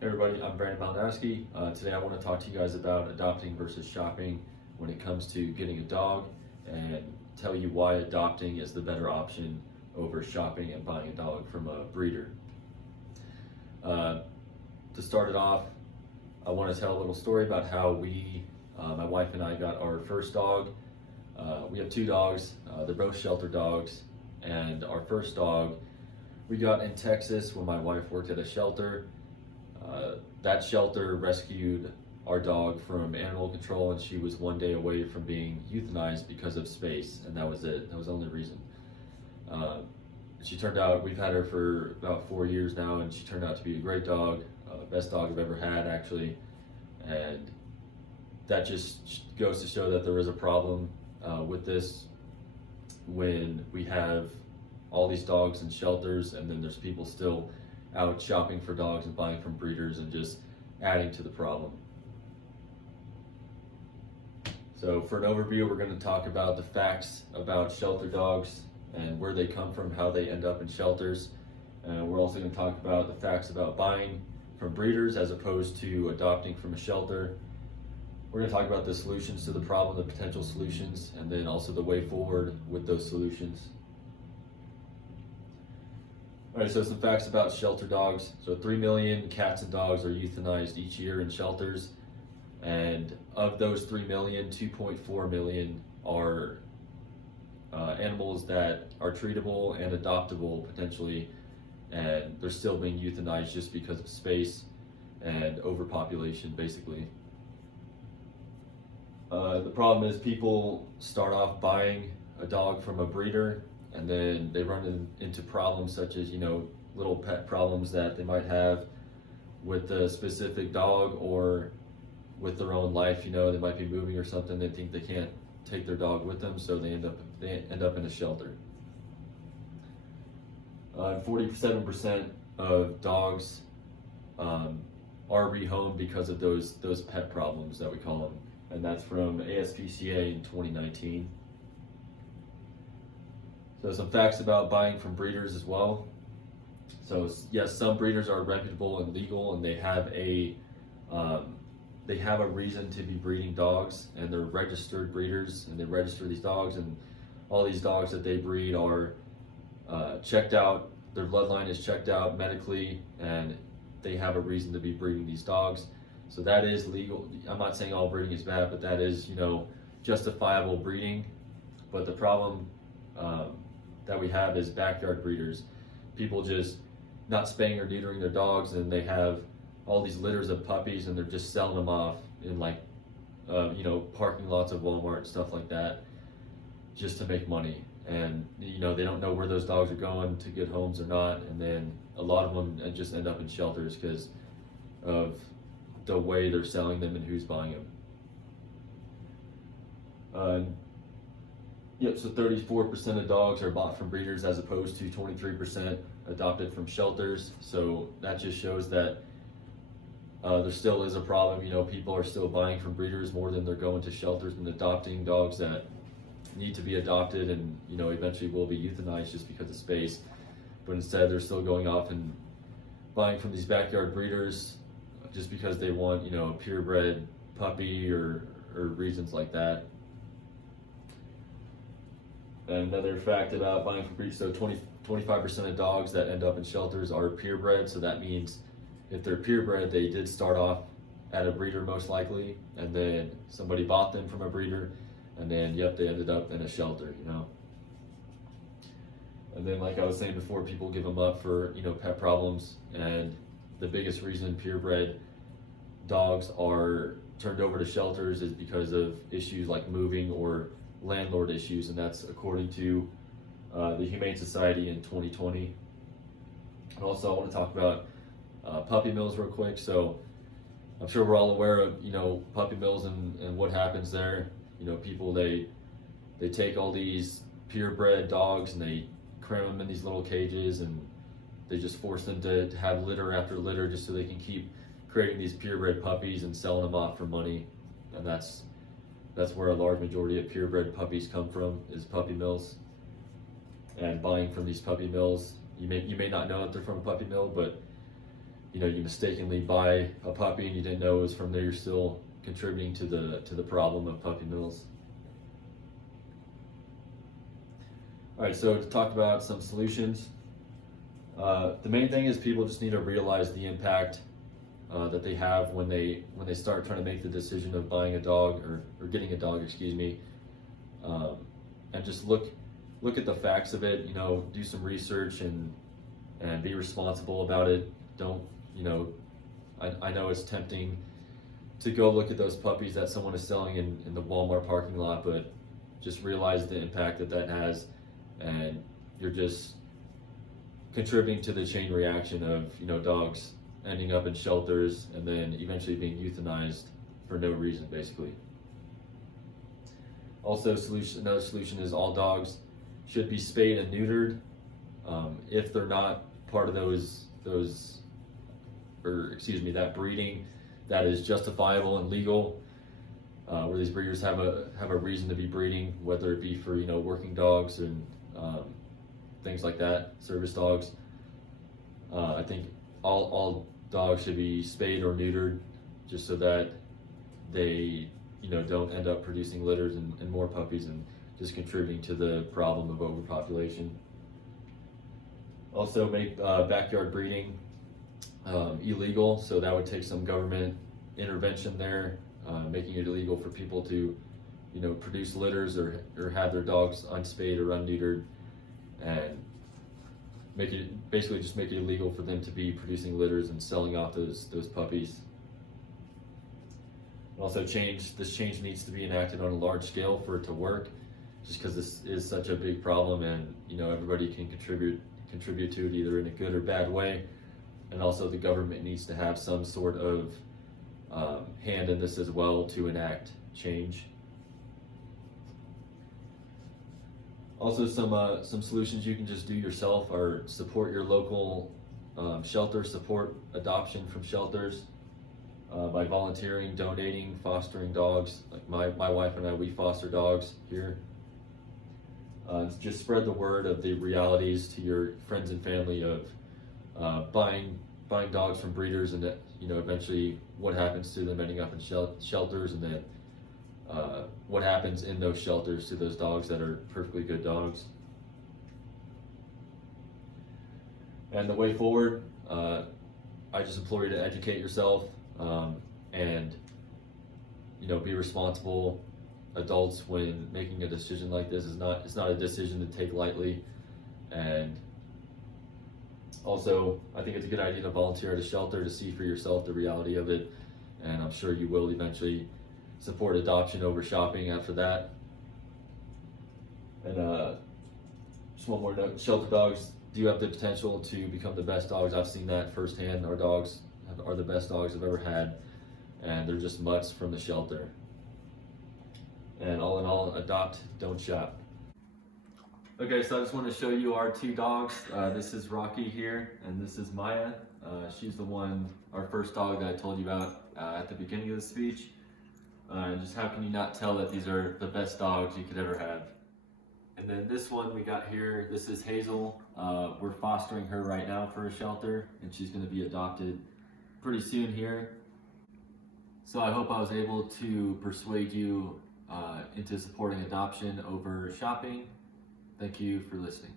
Hey everybody, I'm Brandon Malinowski. Today I want to talk to you guys about adopting versus shopping when it comes to getting a dog and tell you why adopting is the better option over shopping and buying a dog from a breeder. Uh, to start it off, I want to tell a little story about how my wife and I got our first dog. We have two dogs, they're both shelter dogs, and our first dog we got in Texas when my wife worked at a shelter. That shelter rescued our dog from animal control, and she was one day away from being euthanized because of space, and that was it. That was the only reason. She turned out, we've had her for about 4 years now, and she turned out to be a great dog, best dog I've ever had actually, and that just goes to show that there is a problem with this when we have all these dogs in shelters, and then there's people still out shopping for dogs and buying from breeders and just adding to the problem. So for an overview, we're going to talk about the facts about shelter dogs and where they come from, how they end up in shelters. And we're also going to talk about the facts about buying from breeders as opposed to adopting from a shelter. We're going to talk about the solutions to the problem, the potential solutions, and then also the way forward with those solutions. Alright, so some facts about shelter dogs. So 3 million cats and dogs are euthanized each year in shelters, and of those 3 million, 2.4 million are animals that are treatable and adoptable potentially, and they're still being euthanized just because of space and overpopulation basically. The problem is people start off buying a dog from a breeder, and then they run into problems such as, little pet problems that they might have with the specific dog or with their own life. They might be moving or something. They think they can't take their dog with them, so they end up in a shelter. 47% of dogs are rehomed because of those pet problems that we call them, and that's from ASPCA in 2019. So some facts about buying from breeders as well. So yes, some breeders are reputable and legal, and they have a reason to be breeding dogs, and they're registered breeders, and they register these dogs, and all these dogs that they breed are checked out. Their bloodline is checked out medically, and they have a reason to be breeding these dogs. So that is legal. I'm not saying all breeding is bad, but that is, justifiable breeding. But the problem that we have is backyard breeders. People just not spaying or neutering their dogs, and they have all these litters of puppies, and they're just selling them off in parking lots of Walmart and stuff like that, just to make money. And they don't know where those dogs are going to good homes or not, and then a lot of them just end up in shelters because of the way they're selling them and who's buying them. So 34% of dogs are bought from breeders as opposed to 23% adopted from shelters. So that just shows that there still is a problem. People are still buying from breeders more than they're going to shelters and adopting dogs that need to be adopted and eventually will be euthanized just because of space. But instead they're still going off and buying from these backyard breeders just because they want a purebred puppy or reasons like that. And another fact about buying from breeders, so 25% of dogs that end up in shelters are purebred. So that means if they're purebred, they did start off at a breeder most likely, and then somebody bought them from a breeder, and then they ended up in a shelter. And then, like I was saying before, people give them up for pet problems, and the biggest reason purebred dogs are turned over to shelters is because of issues like moving or landlord issues, and that's according to the Humane Society in 2020. And also I want to talk about puppy mills real quick. So I'm sure we're all aware of puppy mills and what happens there. People they take all these purebred dogs and they cram them in these little cages, and they just force them to have litter after litter just so they can keep creating these purebred puppies and selling them off for money. And that's where a large majority of purebred puppies come from, is puppy mills. And buying from these puppy mills, you may not know that they're from a puppy mill, but you mistakenly buy a puppy and you didn't know it was from there, you're still contributing to the problem of puppy mills. All right, so to talk about some solutions, the main thing is people just need to realize the impact that they have when they start trying to make the decision of buying a dog or getting a dog, excuse me, and just look at the facts of it. Do some research and be responsible about it. Don't I know it's tempting to go look at those puppies that someone is selling in the Walmart parking lot, but just realize the impact that has, and you're just contributing to the chain reaction of dogs ending up in shelters and then eventually being euthanized for no reason, basically. Also, another solution is all dogs should be spayed and neutered if they're not part of that breeding that is justifiable and legal, where these breeders have a reason to be breeding, whether it be for working dogs and things like that, service dogs. I think all dogs should be spayed or neutered, just so that they don't end up producing litters and more puppies and just contributing to the problem of overpopulation. Also, make backyard breeding illegal, so that would take some government intervention there, making it illegal for people to produce litters or have their dogs unspayed or unneutered, and make it illegal for them to be producing litters and selling off those puppies. Also, this change needs to be enacted on a large scale for it to work, just because this is such a big problem, and everybody can contribute to it either in a good or bad way. And also the government needs to have some sort of hand in this as well to enact change. Also, some solutions you can just do yourself are support your local shelter, support adoption from shelters by volunteering, donating, fostering dogs. Like my wife and I, we foster dogs here. Just spread the word of the realities to your friends and family of buying dogs from breeders, and eventually what happens to them ending up in shelters, and then what happens in those shelters to those dogs that are perfectly good dogs. And the way forward, I just implore you to educate yourself and be responsible adults when making a decision like this. It's not a decision to take lightly. And also, I think it's a good idea to volunteer at a shelter to see for yourself the reality of it, and I'm sure you will eventually support adoption over shopping after that. And just one more note, shelter dogs do have the potential to become the best dogs. I've seen that firsthand. Our dogs are the best dogs I've ever had, and they're just mutts from the shelter. And all in all, adopt, don't shop. Okay, so I just want to show you our two dogs. This is Rocky here, and this is Maya. She's our first dog that I told you about at the beginning of the speech. Just how can you not tell that these are the best dogs you could ever have? And then this one we got here, this is Hazel. We're fostering her right now for a shelter, and she's going to be adopted pretty soon here. So I hope I was able to persuade you into supporting adoption over shopping. Thank you for listening.